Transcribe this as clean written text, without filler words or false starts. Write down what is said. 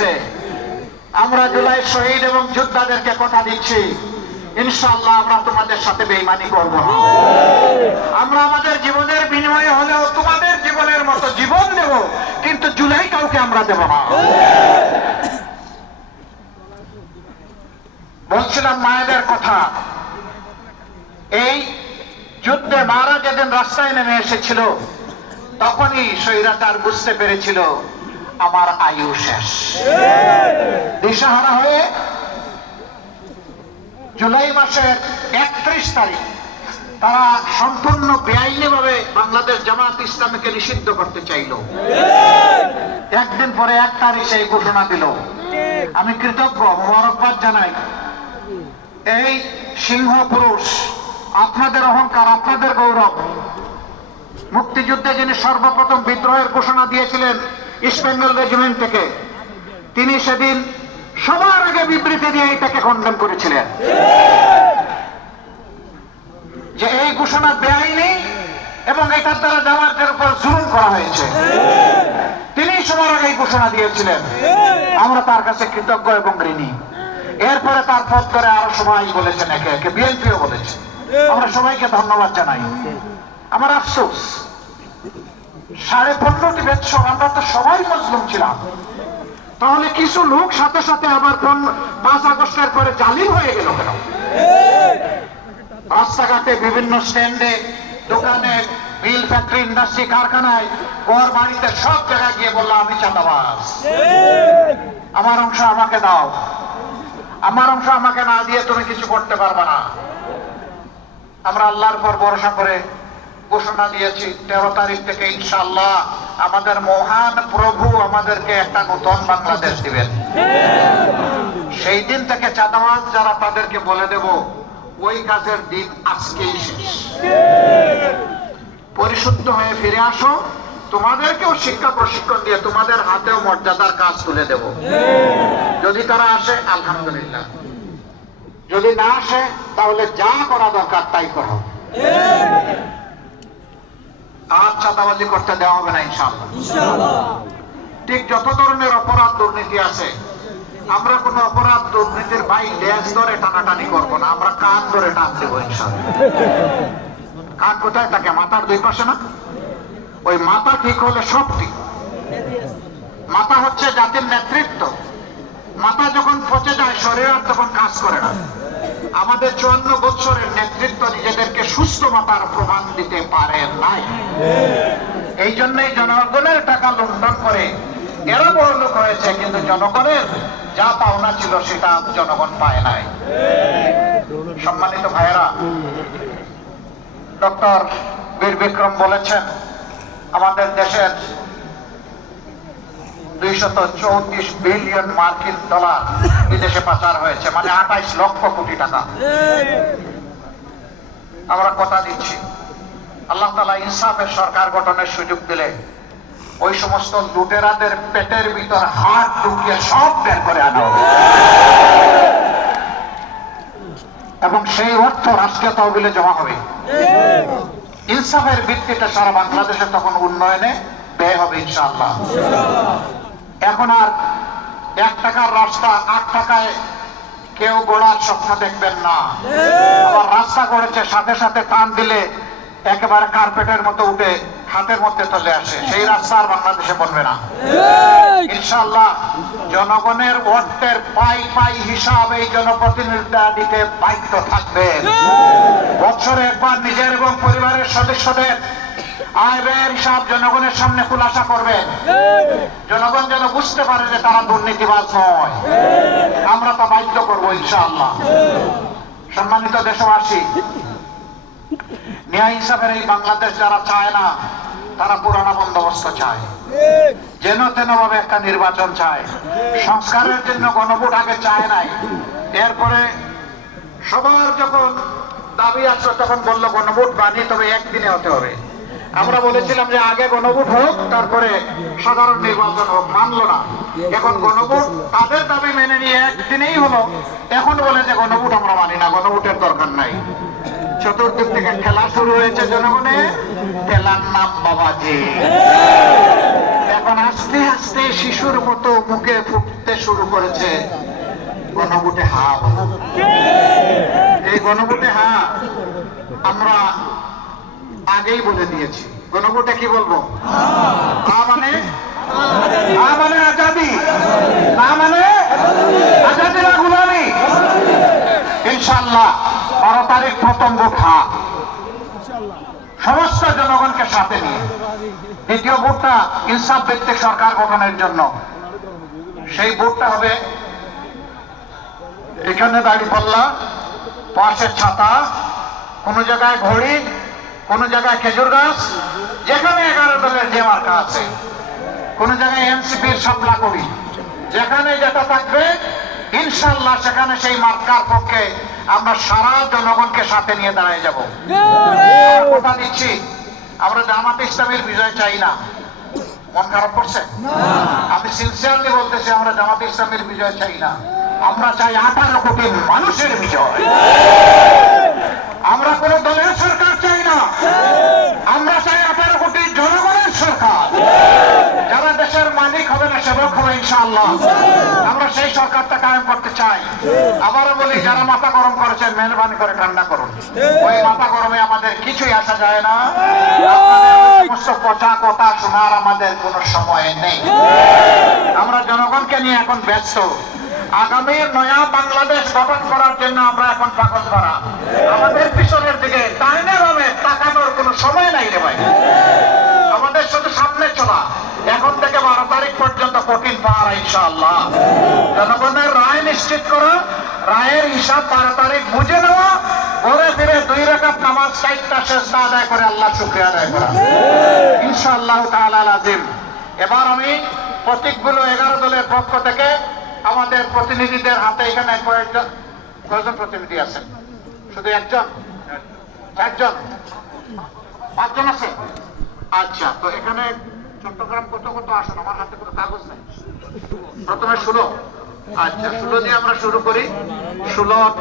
দিয়েছে। আমরা জুলাই শহীদ এবং যোদ্ধাদেরকে কথা দিচ্ছি, ইনশাআল্লাহ আমরা তোমাদের সাথে বেঈমানি করব না। আমরা আমাদের জীবনের বিনিময়ে হলেও তোমাদের জীবনের মতো জীবন দেব, কিন্তু জুলাই কাউকে আমরা দেব না। বলছিলাম মায়েদের কথা, এই যুদ্ধে মারা যেদিন রাস্তায় নেমে এসেছিল তখনই স্বৈরাচার বুঝতে পেরেছিল আমার আয়ু শেষ। দিশাহারা হয়ে জুলাই মাসের 31 তারিখ তারা সম্পূর্ণ বেআইনিভাবে বাংলাদেশ জামাত ইসলামীকে নিষিদ্ধ করতে চাইল। একদিন পরে 1 তারিখে এই ঘোষণা দিল। আমি কৃতজ্ঞ, মোবারকবাদ জানাই এই সিংহ পুরুষ, আপনাদের অহংকার, আপনাদের গৌরব। মুক্তিযুদ্ধে যিনি সর্বপ্রথম বিদ্রোহের ঘোষণা দিয়েছিলেন ইস্ট বেঙ্গল রেজিমেন্ট থেকে, তিনি সেদিন সবার আগে বিবৃতি দিয়ে এটাকে খণ্ডন করেছিলেন যে এই ঘোষণা বেআইনি এবং এটার দ্বারা জামাতের উপর জুলুম করা হয়েছে। তিনি সবার আগে ঘোষণা দিয়েছিলেন। আমরা তার কাছে কৃতজ্ঞ এবং ঋণী। এরপরে তার পথ ধরে আরো সবাই বলেছেন, একে একে বিএনপিও বলেছে। আমরা সবাইকে ধন্যবাদ জানাই। আমার আফসোস 15.5টি বেদশর, আমরা তো সবাই মজলুম ছিলাম, তাহলে কিছু লোক সাথে সাথে আবার 5 আগস্টের পরে জালিম হয়ে গেল কেন? রাস্তাঘাটে, বিভিন্ন স্ট্যান্ডে, দোকানে, মিল, ফ্যাক্টরি, ইন্ডাস্ট্রি, কারখানায়, ঘর বাড়িতে সব জায়গায় গিয়ে বললাম আমি চাঁদাবাজ, আমার অংশ আমাকে দাও, আমার অংশ আমাকে না দিয়ে তুমি কিছু করতে পারবে না। আমরা আল্লাহর উপর ভরসা করে ঘোষণা দিয়েছি 13 তারিখ থেকে ইনশাআল্লাহ আমাদের মহান প্রভু আমাদেরকে একটা নতুন বাংলাদেশ দিবেন। সেই দিন থেকে চাঁদাবাজ যারা, তাদেরকে বলে দেব ওই কাজের দিন আজকেই শেষ। পরিশুদ্ধ হয়ে ফিরে আসো, তোমাদেরকেও শিক্ষা প্রশিক্ষণ দিয়ে তোমাদের হাতেও মর্যাদার কাজ তুলে দেব। যদি তারা আসে আলহামদুলিল্লাহ, যদি না আসে তাহলে যা করা দরকার তাই করো। আর চাঁদাবাজি করতে দেওয়া হবে না ইনশাআল্লাহ। ঠিক যত ধরনের অপরাধ দুর্নীতি আছে, আমরা কোন অপরাধ দুর্নীতির ভাই লেজ ধরে টানাটানি করবো না, আমরা কান ধরে টান দেবো ইনশাআল্লাহ। কান কোথায় থাকে? মাথার 2 পাশে না? ওই মাথা ঠিক হলে সব ঠিক। মাথা হচ্ছে জাতির নেতৃত্ব। মাথা যখন পচে যায় শরীর আর তখন কাজ করে না। আমাদের 54 বছরের নেতৃত্ব নিজেদেরকে সুস্থ মাথার প্রমাণ দিতে পারে নাই। এই জন্যই জনগণের টাকা লুণ্ঠন করে এরা বড় লোক হয়েছে, কিন্তু জনগণের যা পাওনা ছিল সেটা জনগণ পায় নাই। সম্মানিত ভাইয়েরা, ডক্টর বীর বিক্রম বলেছেন আমাদের দেশের 234 বিলিয়ন মার্কিন ডলার বিদেশে পাচার হয়েছে, মানে 28 লক্ষ কোটি টাকা। আমরা কথা দিচ্ছি আল্লাহ তাআলা ইনসাফের সরকার গঠনের সুযোগ দিলে ওই সমস্ত লুটেরাদের পেটের ভিতর হাত ঢুকিয়ে সব বের করে আনা হবে এবং সেই অর্থ রাষ্ট্রীয় তহবিলে জমা হবে। ইনসাফের ভিত্তিতে সারা বাংলাদেশে তখন উন্নয়নে ব্যয় হবে ইনশাআল্লাহ। এখন আর 1 টাকার রাস্তা 8 টাকায় কেউ গড়ার স্বপ্ন দেখবেন না। আবার রাস্তা গড়েছে, সাথে সাথে টান দিলে একেবারে কার্পেটের মতো উঠে হাতের মধ্যে চলে আসে, সেই রাস্তা আর বাংলাদেশে বনবে না ইনশাআল্লাহ। জনগণের অর্থের পাই পাই হিসাব এই জনপ্রতিনিধিরা দিতে বাধ্য থাকবেন। বছরে একবার নিজের এবং পরিবারের সদস্যদের আয় ব্যয়ের হিসাব জনগণের সামনে খুলাসা করবেন। জনগণ যেন বুঝতে পারে যে তারা দুর্নীতিবাজ নয়। আমরা তা বাধ্য করবো ইনশাআল্লাহ। সম্মানিত দেশবাসী, ন্যায় ইনসাফের এই বাংলাদেশ যারা চায় না, তারা পুরানা বন্দোবস্ত চায়, যেন তেন ভাবে একটা নির্বাচন চায়। সংস্কারের জন্য গণভোট আগে চায় নাই, এরপরে সবার যখন দাবি আসলো তখন বললো গণভোট বানিয়ে তবে একদিনে হতে হবে। আমরা বলেছিলাম যে আগে গণভোট হোক, তারপরে সাধারণ নির্বাচন হোক, মানলো না। এখন গণভোট তাদের দাবি মেনে নিয়ে একদিনেই হলো, এখন বলে যে গণভোট আমরা মানি না, গণভোটের দরকার নাই। চতুর্দিক থেকে খেলা শুরু হয়েছে জনগণের, খেলার নাম বাবাজি। এখন আস্তে আস্তে শিশুর মতো মুখে ফুটতে শুরু করেছে গণভোটে হা বলে। এই গণভোটে হা আমরা আগেই বলে দিয়েছি। গণভোটে কি বলবো? হা মানে আজাদি, না মানে আজাদি না গুলামি। ইনশাআল্লাহ 12 তারিখ প্রথম ভোট হা, সমস্ত জনগণকে সাথে নিয়ে। দ্বিতীয় ভোটটা ইনসাফ ভিত্তিক সরকার গঠনের জন্য। সেই ভোটটা হবে এখানে দাঁড়িপাল্লা, পাশে ছাতা, কোন জায়গায় ঘড়ি, কোন জায়গায় খেজুর গাছ, যেখানে 11 দলের যে মার্কা আছে, কোন জায়গায় এনসিপির শাপলা কবি, যেখানে যেটা থাকবে ইনশাআল্লাহ সেখানে সেই মার্কার পক্ষে আমরা সারা জনগণকে সাথে নিয়ে দাঁড়ায় যাব। কথা দিচ্ছি, আমরা জামাতে ইসলামের বিজয় চাই না। মন খারাপ করছে? আমি সিনসিয়ারলি বলতেছি, আমরা জামাতে ইসলামের বিজয় চাই না। আমরা চাই 18 কোটি মানুষের বিজয়। আমরা কোন দলের সরকার চাই না, আমরা চাই 18 কোটি জনগণের সরকার, যারা দেশের মালিক হবে না সেবক হবে ইনশাআল্লাহ। আমরা সেই সরকারটা কায়েম করতে চাই। আবারও বলি, যারা মাথা গরম করেছেন মেহরবানি করে ঠান্ডা করুন। ওই মাথা গরমে আমাদের কিছুই আসা যায় না। সমস্ত পচা কথা শোনার আমাদের কোনো সময় নেই। আমরা জনগণকে নিয়ে এখন ব্যস্ত। আগামীর নয়া বাংলাদেশ গঠন করার জন্য আমরা এখন পাগল করা। আমাদের পিছনের দিকে ডাইনে বামে তাকানোর কোনো সময় নাই রে ভাই। আমাদের শুধু সামনে চলা। এখন থেকে 12 তারিখ পর্যন্ত কঠিন পাহারা ইনশাআল্লাহ। জনগণের রায় নিশ্চিত করা, রায়ের হিসাব 12 তারিখ বুঝে নেওয়া, ঘুরে ফিরে 2 রাকাত নামাজ 4টা সেজদা আদায় করে আল্লাহ শুকরিয়া আদায় করা ইনশাআল্লাহ তাআলা আযীম। এবার আমি প্রতীকগুলো 11 দলের পক্ষ থেকে আমাদের প্রতিনিধিদের হাতে, এখানে কয়েকজন প্রতিনিধি আছেন? শুধু একজন, 4জন, 5জন আছে? আচ্ছা, তো এখানে চট্টগ্রাম কত আসন? আমার হাতে কোনো কাগজ নেই। প্রথমে 16। আচ্ছা, 16 দিয়ে আমরা শুরু করি। 16